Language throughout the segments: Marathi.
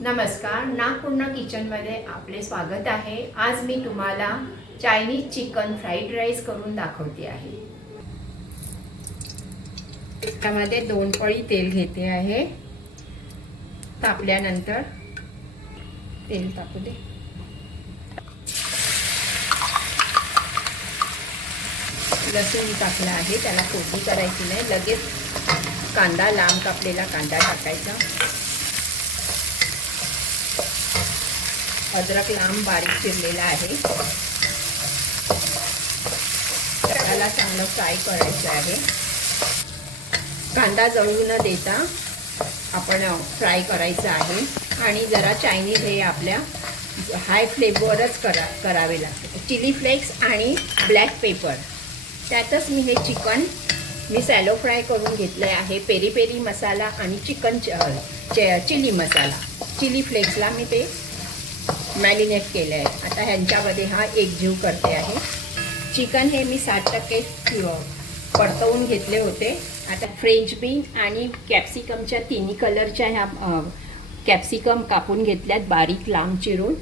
नमस्कार, नागपूर्ण किचनमध्ये आपले स्वागत आहे। आज मी तुम्हाला चायनीज चिकन फ्राईड राईस करून दाखवते आहे। त्यामध्ये 2 पळी तेल घेते आहे। तापल्यानंतर तेल टाकू दे। लसूण टाकला आहे, त्याला फोडणी करायची नाही, लगेच कांदा लांब कापलेला कांदा टाकायचा। अद्रक लांब बारीक चिरलेला आहे। त्याला चांगलं फ्राय करायचं आहे। कांदा जळू न देता आपण फ्राय करायचं आहे आणि जरा चायनीज हे आपल्या हाय फ्लेमवरच करावे लागते। चिली फ्लेक्स आणि ब्लॅक पेपर, त्यातच मी हे चिकन सॅलो फ्राय करून घेतले आहे। पेरी पेरी मसाला आणि चिकन चिली मसाला, चिली फ्लेक्सला मी ते मॅरिनेट केले आहे। आता ह्यांच्यामध्ये हा एकजीव करते आहे। चिकन हे मी 60% परतवून घेतले होते। आता फ्रेंच बीन आणि कॅप्सिकमच्या तिन्ही कलरच्या ह्या कॅप्सिकम कापून घेतल्यात बारीक लांब चिरून,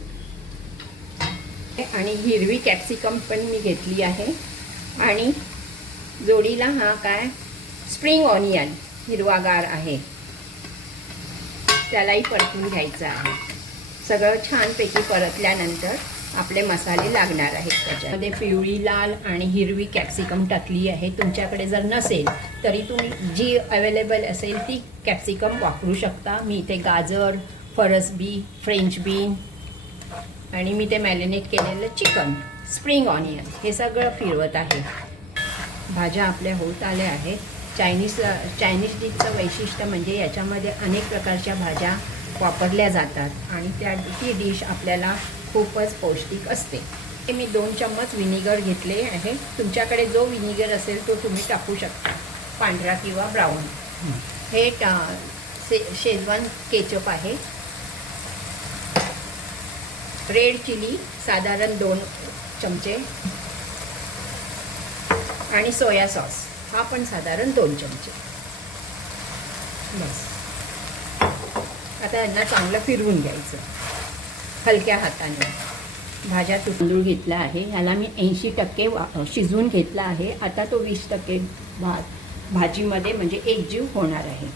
आणि हिरवी कॅप्सिकम पण मी घेतली आहे। आणि जोडीला हा काय स्प्रिंग ऑनियन हिरवागार आहे, त्यालाही परतून घ्यायचं आहे। सगळं छानपैकी परतल्यानंतर आपले मसाले लागणार आहेत। त्याच्यामध्ये पिवळी लाल आणि हिरवी कॅप्सिकम टाकली आहे। तुमच्याकडे जर नसेल तरी तुम्ही जी अवेलेबल असेल ती कॅप्सिकम वापरू शकता। मी इथे गाजर, फरसबी, फ्रेंच बीन आणि मी ते मॅरिनेट केलेलं चिकन, स्प्रिंग ऑनियन हे सगळं फिरवत आहे। भाज्या आपल्या होत आल्या आहेत। चायनीज डिशचं वैशिष्ट्य म्हणजे याच्यामध्ये अनेक प्रकारच्या भाज्या वापरल्या जातात आणि ती डिश आपल्याला खूपच पौष्टिक असते। हे मी 2 चम्मच विनेगर घेतले आहे। तुमच्याकडे जो विनेगर असेल तो तुम्ही टाकू शकता, पांढरा किंवा ब्राऊन। हे शेजवान केचप आहे। रेड चिली साधारण 2 चमचे आणि सोया सॉस हा पण साधारण 2 चमचे। बस आता यांना चांगलं फिरवून घ्यायचं हलक्या हाताने। भाज्या तांदूळ घेतला आहे, ह्याला मी 80% शिजवून घेतला आहे। आता तो 20% भाजीमध्ये म्हणजे एकजीव होणार आहे।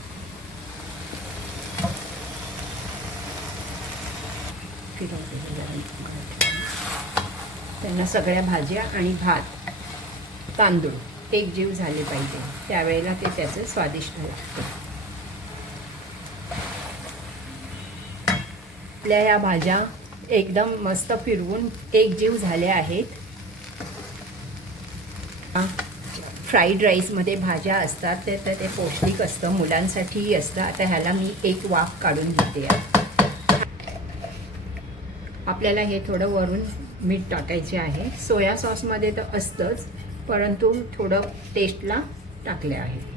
त्यांना सगळ्या भाज्या आणि भात तांदूळ एकजीव झाले पाहिजे, त्यावेळेला ते त्याचे स्वादिष्ट होते। आपल्या या भाज्या एकदम मस्त फिरवून एकजीव झाल्या आहेत। फ्राईड राईसमध्ये भाज्या असतात तर ते पौष्टिक असतं, मुलांसाठीही असतं। आता ह्याला मी एक वाफ काढून घेते आहे। आपल्याला हे थोडं वरून मीठ टाकायचे आहे। सोया सॉसमध्ये तर असतंच, परंतु थोडं टेस्टला टाकले आहे।